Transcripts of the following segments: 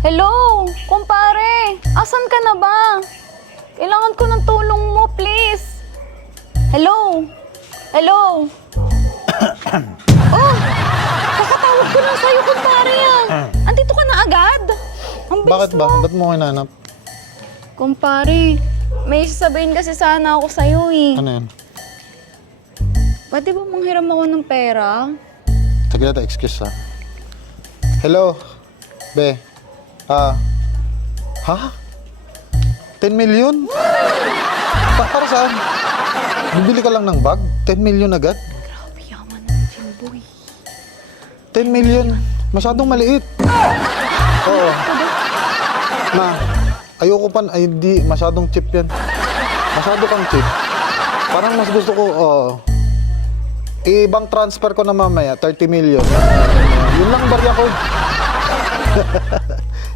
Hello, kumpare. Asan ka na ba? Kailangan ko ng tulong mo, please. Hello? Hello? Oh, kakatawag ko lang sa'yo, kumpare. Andito ka na agad. Ang bilis Bakit ba? mo. Ba't mo kinanap? Kumpare, may sasabihin kasi sana ako sa'yo eh. Ano yan? Pwede ba manghiram ako ng pera? Saglit, excuse ha. Hello? Be? Ha? 10 million? Para saan? Bibili ka lang ng bag? 10 million agad? Grabe yaman ng Jimboy. 10 million? Masyadong maliit. Oo. Ma, ayoko pa, ay di, masyadong cheap yan. Masyado kang cheap. Parang mas gusto ko, ibang transfer ko na mamaya, 30 million. Yun lang barya ko.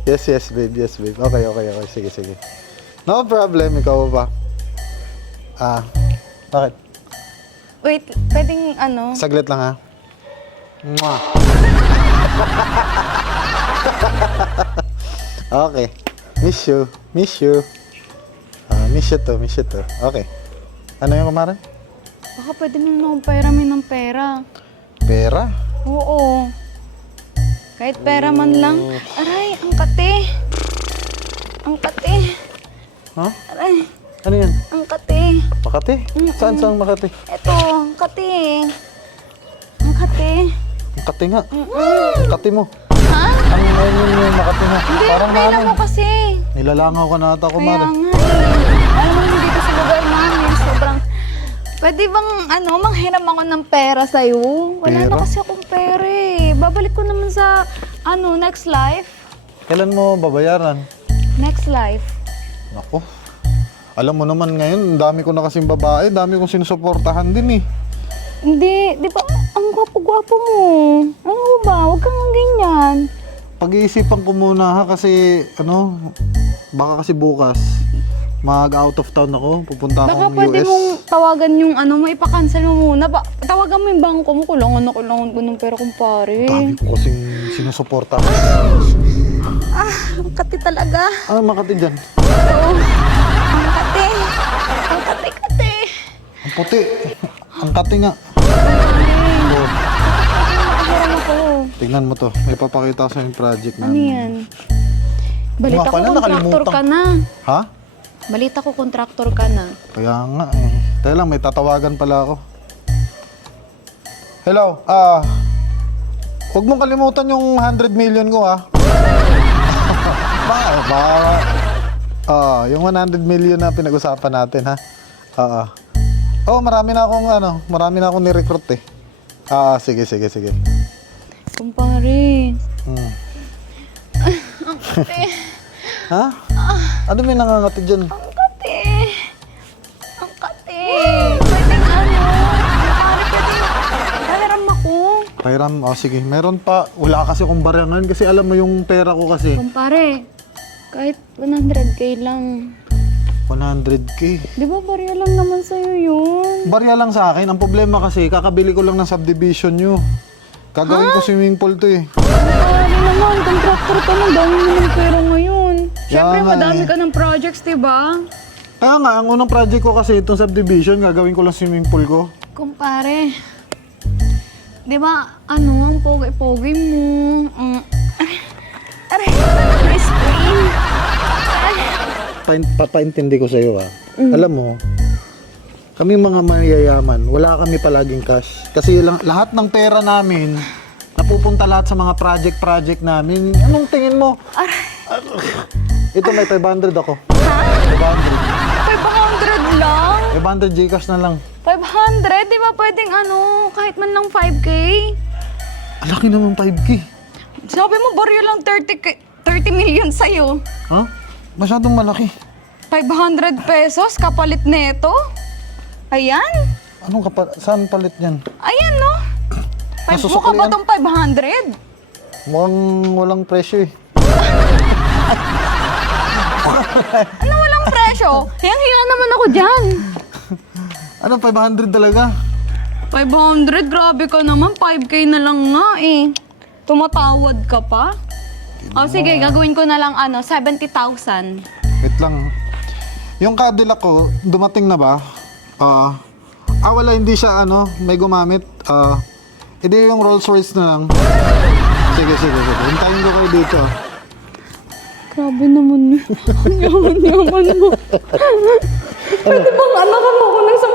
Yes, babe. Yes, babe. Okay. Sige. No problem, ikaw ba? Bakit? Wait, pwedeng ano? Saglit lang ha. Mwah. Okay. Miss you. Miss you too. Okay. Ano yung kumarin? Baka pwede mo naman pairamin ng pera. Pera? Oo. Kahit pera man lang. Aray, ang kate. Ang kate. Ha? Aray, Ano yan? ang kate. Makati? Saan Makati? Eto, ang kate. Ang kate. Makati nga. Makati mo. Ha? Ang yung Makati nga. Hindi, Parang pera namin. mo kasi. Nilalangaw ka na ata, Kaya kumari. nga eh. Alam mo, hindi ko sa lugar namin. Sobrang... Pwede bang, manghiram ako ng pera sa'yo? Wala na Pera? kasi akong pera eh. Babalik ko naman sa, next life. Kailan mo babayaran? Next life. Nako. Alam mo naman ngayon, ang dami ko na kasing babae, dami kong sinusuportahan din eh. Hindi, di ba, ang gwapo-gwapo mo. Ano ba? Huwag kang ganyan. Pag-iisipan ko muna ha kasi baka kasi bukas mag-out of town ako, pupunta Baka akong pwede US. mong tawagan yung maipakancel mo muna. Tawagan mo yung bangko mo. Kulangan ko ng pera, kumpare. Dami ko kasing sinusuportahan. Ang kati talaga. Makati dyan. Oo. Ang kati. Ang kati-kati. Ang puti. Ang kati nga. Oh, Makahiram ako. tignan mo to. May papakita ko sa yung project Ano namin. yan? Balita Nga ko pala, kontraktor nakalimutan. ka na. Ha? Balita ko kontraktor ka na. Kaya nga eh. Teka lang, may tatawagan pala ako. Hello, huwag mong kalimutan yung 100 million ko ha. Yung 100 million na pinag-usapan natin ha. Marami na akong ni-recruit eh. Sige. Kumpare. Ha? Ano may nangangati dyan? Ang kati. Ang kati. Pwedeng kumpare, pahiram ako. Pairam, sige. Meron pa. Wala kasi akong barya ngayon kasi alam mo yung pera ko kasi. Kumpare, kahit 100K lang. 100K. Di ba barya lang naman sa'yo yun? Barya lang sa akin. Ang problema kasi, kakabili ko lang ng subdivision nyo. Gagawin ko swimming pool to eh. Kumpare naman, contractor ka na. Dami mo ng pera ngayon. Siyempre, nga madami eh. ka ng projects, di ba? Kaya nga, ang unang project ko kasi itong subdivision, gagawin ko lang swimming pool ko. Kumpare, di ba, ang pogi-pogi mo. Aray, may spring. Papaintindi ko sa'yo ha. Alam mo, kami mga mayayaman, wala kami palaging cash. Kasi lahat ng pera namin, napupunta lahat sa mga project namin. Anong tingin mo? Ito may 500 ako. Ha? 500 500. lang? 500 Gcash na lang. 500? Di ba pwedeng kahit man lang 5K? Ang laki naman 5K. Sabi mo, barya lang 30 million sa'yo. Ha? Masyadong malaki. 500 pesos kapalit neto? Ayan. Saan palit yan? Ayan, no? Mukha ba itong 500? Mukhang walang presyo eh. Ano walang presyo? Hiyang-hiya naman ako dyan. Ano, 500 talaga? 500? Grabe ka naman. 5K na lang nga eh. Tumatawad ka pa? Oh, sige, gagawin ko na lang 70,000. Wait lang. Yung Cadillac ko, dumating na ba? Wala, hindi siya may gumamit. Hindi yung Rolls Royce na lang. Sige. Hintayin ko kayo dito. Grabe naman. Yaman mo. Pwede bang anakan mo ako ng 10?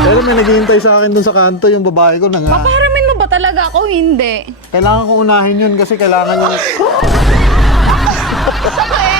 Pero may naghihintay sa akin dun sa kanto, yung babae ko na nga. Papaharamin mo ba talaga ako? Hindi. Kailangan ko unahin yun kasi kailangan yung... Sakit!